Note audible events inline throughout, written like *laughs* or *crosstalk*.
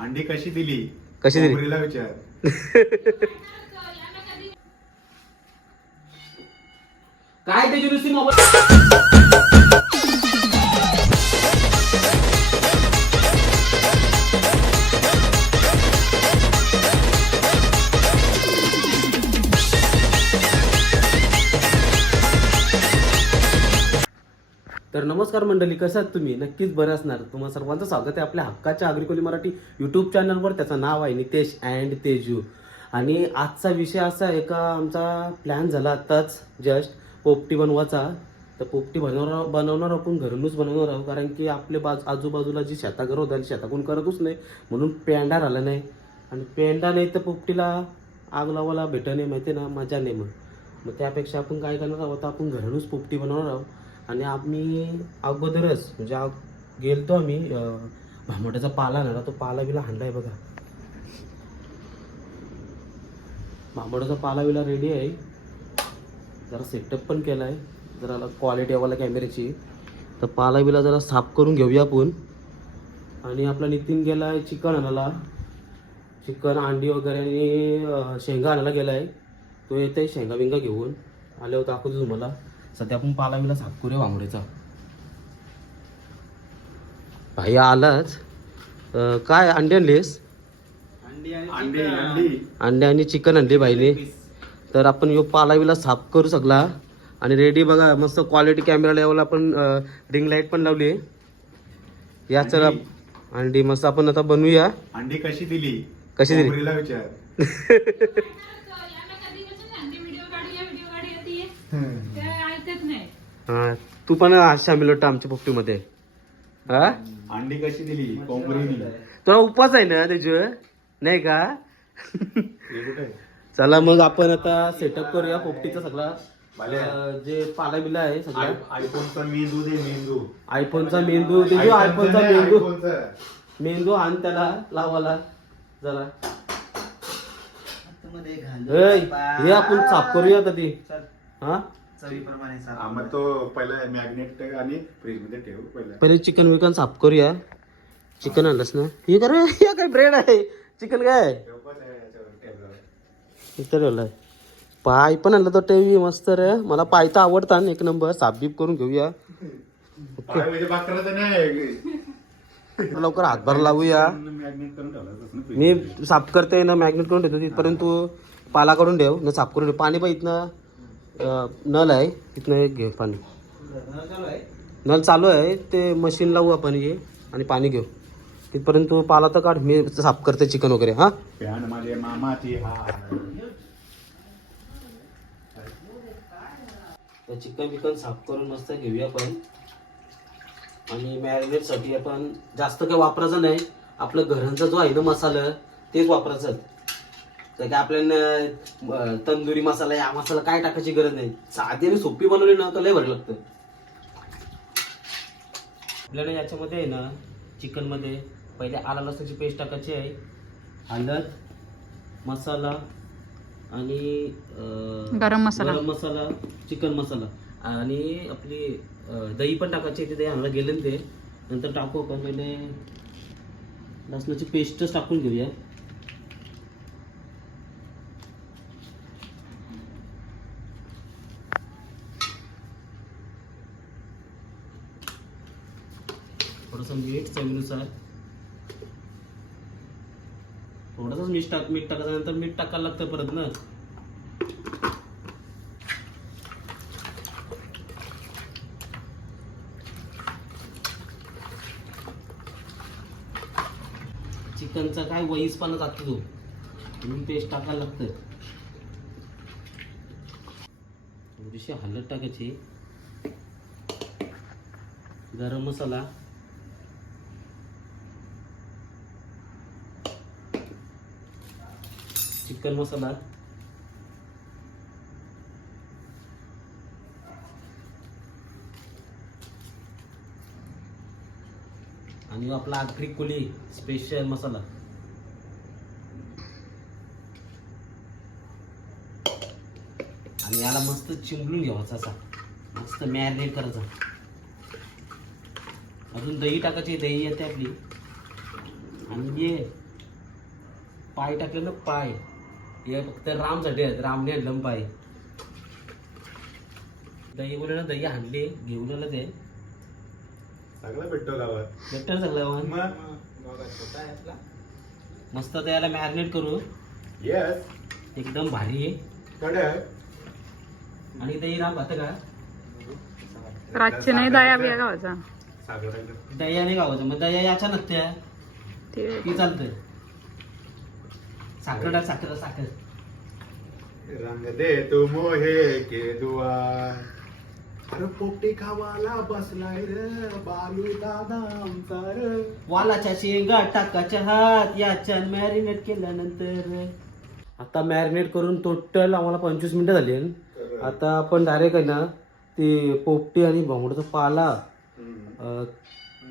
अंडी कशी दिली कशी दिली? कोंबडीला विचार काय त्याची नुसती मोबाईल तर नमस्कार मंडळी कसं आहात तुम्ही? नक्कीच बरं असणार. तुम्हाला सर्वांचं स्वागत आहे आपल्या हक्काच्या अग्रिकोली मराठी यूट्यूब चॅनलवर त्याचं नाव आहे नितेश अँड तेजू. आणि आजचा विषय असा एका आमचा प्लॅन झाला आत्ताच जस्ट पोपटी बनवाचा तर पोपटी बनवणार बनवणार आपण घरूनच बनवणार आहोत कारण की आपले बाज आजूबाजूला जी शेताघर होतं शेताकडून करतच नाही. म्हणून पेंडा राहिला नाही. आणि पेंडा नाही तर पोपटीला आग लावायला भेटं नाही माहिती आहे ना? मजा नाही मग. मग त्यापेक्षा आपण काय करणार आहोत आपण घरूनच पोपटी बनवणार आहोत. आणि आम्ही अगोदरच म्हणजे आग- गेलतो आम्ही अं, पाला ना तो पाला बिला हाणलाय बघा. भांबड्याचा पाला बिला रेडी आहे. जरा सेटअप पण केला आहे जरा क्वालिटी हवाला कॅमेऱ्याची तर पाला बिला जरा साफ करून घेऊया आपण. आणि आपला नितीन गेला आहे चिकन आणायला. चिकन अंडी वगैरे आणि शेंगा आणायला गेला आहे तो येते शेंगा बिंगा घेऊन आल्यावर दाखवतो तुम्हाला. सध्या आपण पाला बिला साफ करूया बांगड्याचा भाई आलाच. अं, काय अंडी आणलीस? अंडी अंडी अंडे. आणि चिकन आणले बाईने. तर आपण यो पाला बिला साफ करू सगळा. आणि रेडी बघा मस्त क्वालिटी कॅमेरा लेवल आपण रिंग लाइट पण लावली या चला अंडी. मस्त आपण आता बनवूया. अंडी कशी दिली? कशी दिली? विचार. *laughs* हा. तू पण आज शामिल होता आमच्या पोपटीमध्ये. हा? अंडी कशी दिली? तुला उपास आहे ना त्याच्या नाही का? चला मग आपण आता सेटअप करूया पोपटीचा सगळा. अं, जे पाला बिला आहे सगळा. आय- आयफोनचा मेंदू दे मेंदू आयफोनचा मेंदू ते जो आयफोनचा मेंदू. मेंदू आण त्याला लावाला. जरा ऐ, हे आपण साफ करूया आता ते. हा? हा, मग तो पहिला मॅग्नेट आणि फ्रीजमध्ये ठेव पहिला. पहिले चिकन विकन साफ करूया. चिकन आणलंस ना? हे कर हे काय ब्रेड आहे? चिकन काय? आहे ठेवलाय पाय पण आणलं तर टेवी मस्त रे. मला पाय तर आवडतात एक नंबर. साफ बीप करून घेऊया. पाय म्हणजे बाकराचं नाही लवकर हातभार लावूया. ना मी. साफ करते ना मॅग्नेट करून ठेवतो. तिथपर्यंत तू पाला काढून ठेव. न साफ करून ठेव. पाणी पण इथनं अं, नल आहे. तिथनं एक घे पाणी. नल चालू आहे. ते मशीन लावू आपण हे आणि पाणी घेऊ. तिथपर्यंत तू पाला तर काढ. मी साफ करते चिकन वगैरे हा? हा चिकन बिकन साफ करून मस्त घेऊया आपण. आणि मॅरिनेटसाठी आपण जास्त काही वापरायचं नाही. आपलं घरांचा जो आहे ना मसाला तेच वापरायचं. तर काय आपल्याला तंदुरी मसाला या मसाला काय टाकायची गरज नाही. साधी आणि सोपी बनवली ना तर लय भर लागतं. आपल्याला याच्यामध्ये आहे ना चिकनमध्ये पहिले आला लसणाची पेस्ट टाकायची आहे. हळद मसाला आणि गरम मसाला. गरम मसाला चिकन मसाला. आणि आपली दही पण टाकायची आहे ते दही आणायला गेले ना ते. नंतर टाकू आपण पहिले लसणाची पेस्टच टाकून घेऊया. थोडंसं मीठ चवीनुसार. थोडंसंच मीठ टाक मीठ टाकायचं नंतर मीठ टाकायला लागतं परत ना. चिकनचा काय वहीसपणा जातो तो. म्हणून पेस्ट टाकायला लागतं थोडीशी हलत टाकायची. गरम मसाला. चिकन मसाला. आणि आपला आखरी कोली स्पेशल मसाला. आणि याला मस्त चिंबलून घ्यावाचा असा. मस्त मॅरिनेट करायचा. अजून दही टाकायची दही येते आपली. आणि हे पाय टाकलेलं ना पाय. हे फक्त रामसाठी आहेत. रामने आणलं पाय. दही बोलले ना दही हाणली घेऊन आलं ते. सगळं भेटतो गावात. भेटतं सगळं मग. मग? मस्त त्याला मॅरिनेट करू. येस एकदम भारी आहे. आणि दही राम खातं का? रातचे नाही दया बिया गावाचा. सागर दह्या नाही गावाचं. मग दह्या याच्या नसत्या. ते की चालतं साखर टाक साखर साखर. रंग दे तू मोहे के दुआर अरे पोपटी खावाला बसलाय रे बालू दादा आमचा रे वालाच्या शेंगा टाकाच्या हात याच्या मॅरिनेट केल्यानंतर. आता मॅरिनेट करून टोटल आम्हाला पंचवीस मिनिटं झाली आता आपण डायरेक्ट आहे ना ती पोपटी आणि भोंगडचा पाला अं,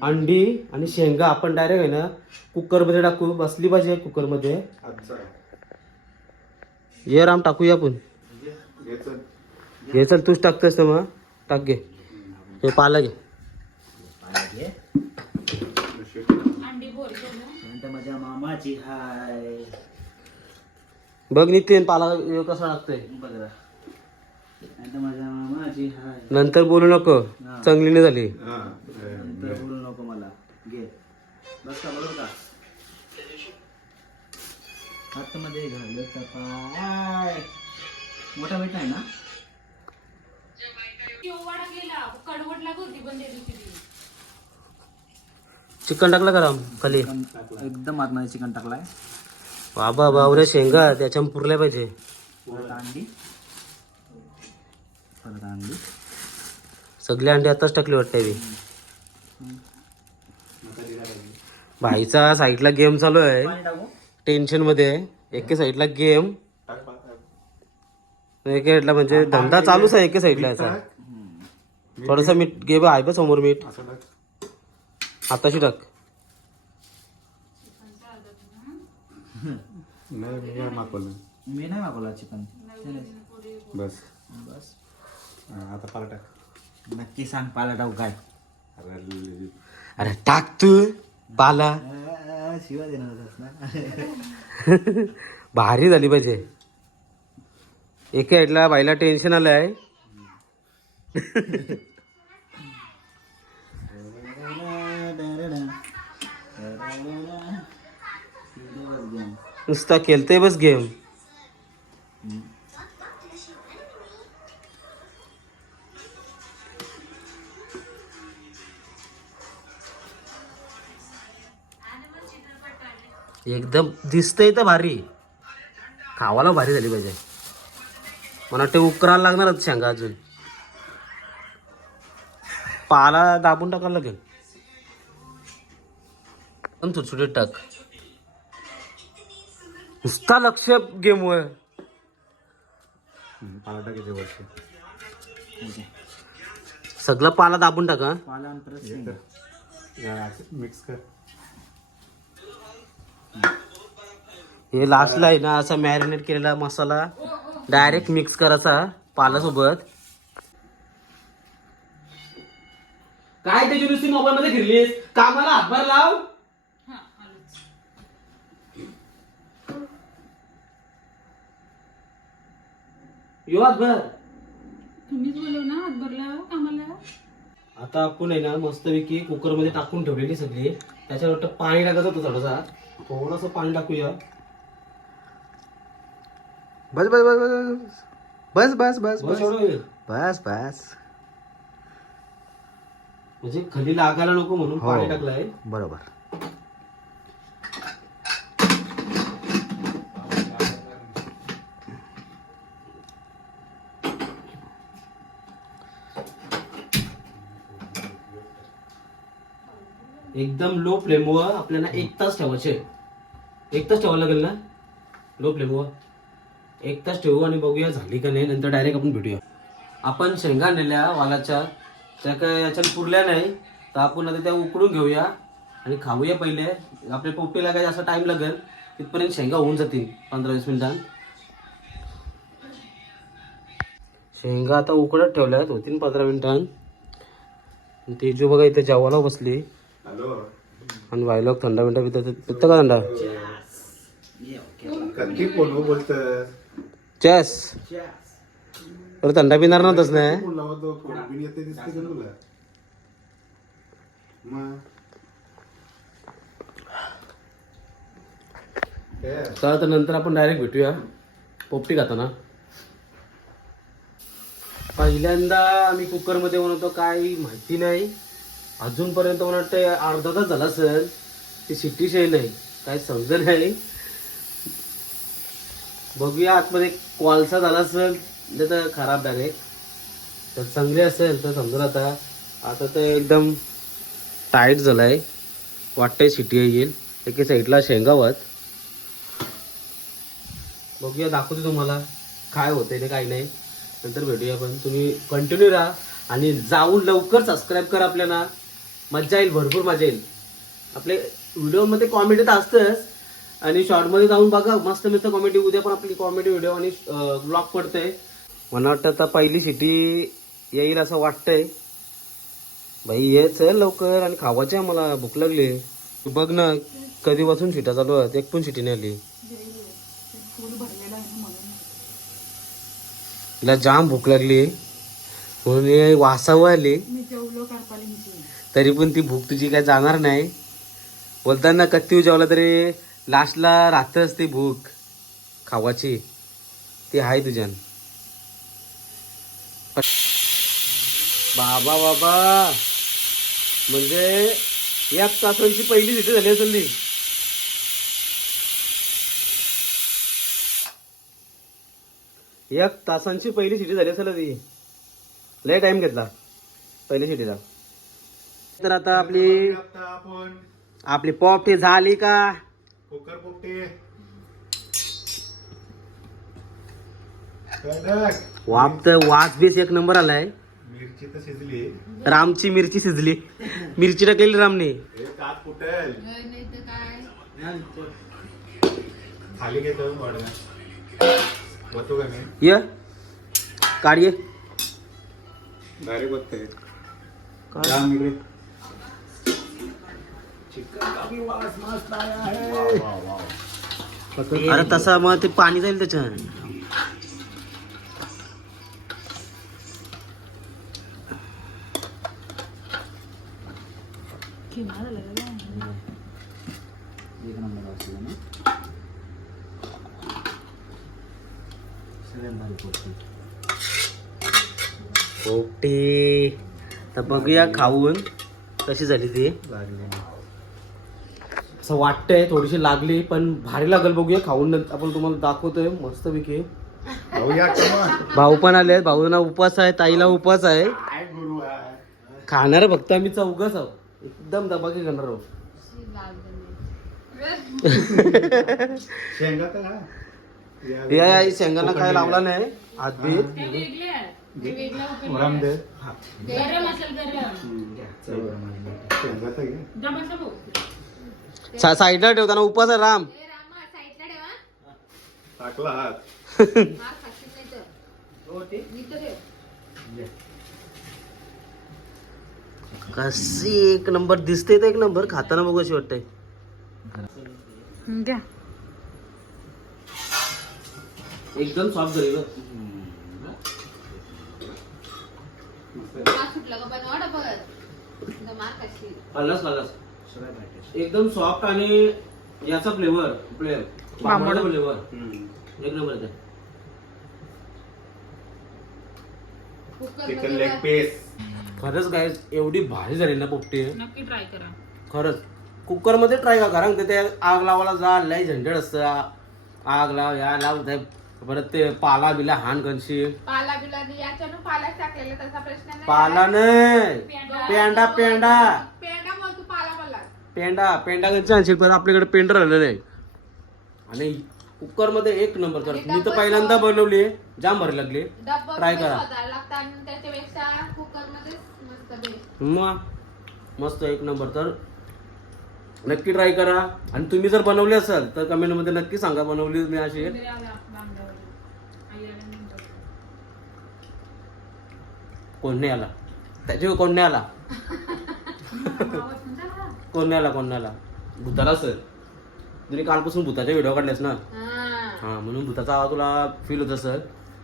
अंडी आणि शेंगा आपण डायरेक्ट आहे ना कुकरमध्ये टाकू. बसली पाहिजे कुकरमध्ये. अच्छा. ये राम टाकूया आपण. घे चल. तूच टाकतोस ना मग. टाक घे. हे पाला घे. माझ्या मामाची हाय. बघ नितीन पाला हे कसा टाकतोय आता हाय नंतर बोलू नको. चांगली नाही झाली. हा नंतर बोलू नको मला. घे. बस का बरोबर का? हातमध्ये घालत पाय मोठा बेटा आहे ना? कडवट लागत होती पण त्या दिवशी ती. चिकन टाकलं का राम? खाली. एकदम आतमध्ये चिकन टाकलाय. बाबा बावऱ्या शेंगा त्याच्या पुरल्या पाहिजे. परत अंडी. परत अंडी सगळे अंडे आताच टाकले वाटते बी. भाईचा साईडला गेम चालू आहे. टेन्शनमध्ये आहे. एके साईडला गेम. एके साईडला म्हणजे धंदा चालूच आहे एके साईडला याचा. थोडस मीठ घे बा आहे बा समोर मीठ. असं टाक. मी मी नाही मागवला चिकन. बस. बस. हा, आता पाला टाक नक्की सांग पाला टाकू काय अरे अरे टाक तू पाला. शिवा देणार होतास ना. भारी झाली पाहिजे. एका साईडला बाईला टेन्शन आलंय. नुसता केलतय बस गेम. एकदम दिसतंय तर भारी. खावाला भारी झाली पाहिजे. मला वाटतं उकरायला लागणारच शेंगा अजून. पाला दाबून टाकायला लागेल. पण सुटसुटीत टाक. नुसता लक्ष गेम वर पाला टाकायचे वर्ष सगळं पाला दाबून टाका पाला. मिक्स कर. हे लास्टला आहे ना असा मॅरिनेट केलेला मसाला. डायरेक्ट मिक्स करायचा पालासोबत काय त्याची नुसती मोबाईल मध्ये फिरलीस? कामाला हातभार लाव. यो हातभार. तुम्हीच बोलव ना हातभरला कामाला. आता आपण आहे ना मस्तपैकी कुकरमध्ये टाकून ठेवलेली सगळी. त्याच्यावर पाणी टाकायचं होतं थोडंसा. थोडंसं पाणी टाकूया. बस बस बस बस बस बस बस बस. बस बस. म्हणजे खाली लागायला नको म्हणून हो. पाणी टाकलंय. बरोबर. एकदम लो फ्लेमवर आपल्याला एक तास ठेवायचे. एक तास ठेवायला लागेल ना? लो फ्लेमवर. एक तास ठेवू आणि बघूया झाली का नाही नंतर डायरेक्ट आपण भेटूया. आपण शेंगा नेल्या वालाच्या त्या काय याच्यात पुरल्या नाही तर आपण आता त्या उकडून घेऊया आणि खाऊया पहिले. आपल्या पोपटीला काय जास्त टाइम लागेल तिथपर्यंत शेंगा होऊन जातील पंधरा वीस मिनिटां शेंगा आता उकडत ठेवल्यात होतील पंधरा मिनिटां तेजू बघा इथे जेवायला बसली. हॅलो. आणि व्हायला थंडा मिनटा पिता का थंडा बोलत चस अरे थंडा पिणार ना कोण लावतो कोण बिन येते दिसते का तुला मग हे, चला तर नंतर आपण डायरेक्ट भेटूया पोपटी खाताना पहिल्यांदा आम्ही कुकरमध्ये बनवतो काय माहिती नाही अजूनपर्यंत मला वाटतं अर्धा तास झाला सर ती शिट्टी शाही नाही काय समजलं नाही बघूया आतमध्ये कॉलसा झाला असेल नाही तर खराब डायरेक्ट तर चांगले असेल तर समजा आता. आता तर एकदम टाईट झालं आहे वाटतंय सिटी येईल. एके साईडला शेंगावत. बघूया दाखवतो तुम्हाला. काय होतंय ते काय नाही. नंतर भेटूया पण तुम्ही कंटिन्यू राहा आणि जाऊन लवकर सबस्क्राईब करा आपल्याला. मज्जा येईल भरपूर मजा येईल. आपले व्हिडिओमध्ये कॉमेडी तर असतंच. आणि शॉर्टमध्ये जाऊन बघा मस्त मस्त कॉमेडी उद्या पण आपली कॉमेडी व्हिडिओ आणि ब्लॉग पडतंय मला वाटतं आता पहिली सिटी येईल असं वाटतंय. भाई ये चल लवकर आणि खावायचे आम्हाला भूक लागली. तू बघ ना कधीपासून शिटा चालू आहेत एक पण शिटी नाही आली. तिला जाम भूक लागली. म्हणून वासावं आली. तरी पण ती भूक तुझी काय जाणार नाही. बोलताना कत्ती जेवला तरी लास्टला राहतच ते भूक खावाची. ती आहे तुझ्यान. बाबा बाबा. म्हणजे एक तासांची पहिली सिटी झाली असेल ती. एक तासांची पहिली सिटी झाली असेल ती. लय टाइम घेतला. पहिली सिटीला. तर आता आपली आपली पॉप आपली झाली का? कुकर पोपटे. कडक वाप तर वास बीस एक नंबर आलाय. मिरची तर शिजली. रामची मिरची शिजली. मिरची टाकलेली रामने. हे फुटेल खाली घेतो वाढवा होतो का मी? ये. काढ ये. डायरेक्ट बघते. राम इकडे अरे तसा मग ते पाणी जाईल त्याच्यात एक नंबर असलं ना? सगळ्यात भारी पोपटी पोपटी तर बघूया खाऊन कशी झाली ती. असं वाटतंय थोडीशी लागली पण भारी लागल बघूया खाऊन आपण तुम्हाला दाखवतोय. मस्तपैकी. भाऊया कमान भाऊ पण आले भाऊना उपास आहे ताईला उपास आहे. काय गुरु आहे? खाणार फक्त आम्ही चौघच आहोत. एकदम दबाकी करणार आहोत. हा. या शेंगांना काय लावला नाही. ते साईडला ठेवताना उपास आहे राम. कशी एक नंबर दिसते तर एक नंबर खाताना बघू अशी वाटतंय. द्या एकदम सॉफ्ट झाली ग खाल्लास खाल्लास एकदम सॉफ्ट आणि याचा फ्लेवर फ्लेवर बांबडा. फ्लेवर एक नंबर आहे चिकन लेग पीस खरंच काय एवढी भारी झाली ना पोपटी. नक्की ट्राय करा. खरंच. कुकरमध्ये ट्राय का कारण ते आग लावायला जा लय झंझट असतं. आग लाव या लाव ते परत ते पाला बिला हान कनशी. पाला बिला याच्यानं पाला टाकलेला तसा प्रश्न नाही. पाला नाही. पेंडा पेंडा. पेंडा मग पेंडा पेंडा कधी आणशील पण आपल्याकडे पेंडा राहिलं नाही आणि कुकरमध्ये एक नंबर कर. मी तर पहिल्यांदा बनवली जाम भर लागली. बिब्बा करा. मग मस्त एक नंबर. तर नक्की ट्राय करा. आणि तुम्ही जर बनवली असाल तर कमेंटमध्ये नक्की सांगा. बनवली मी अशी कोण नाही आला? त्याच्या कोण नाही आला? *laughs* आवाज तुमचा आला? कोण नाही आला कोण नाही आला भूताला सर. तुम्ही कालपासून भूताचे व्हिडिओ काढलेस ना? हा. हा म्हणून भूताचा आवाज तुला फील होत असेल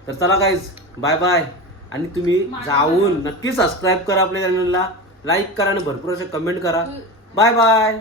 तर चला गाईज बाय बाय आणि तुम्ही जाऊन नक्की सबस्क्राईब करा आपल्या चॅनलला लाईक करा आणि भरपूर असे कमेंट करा. Bye bye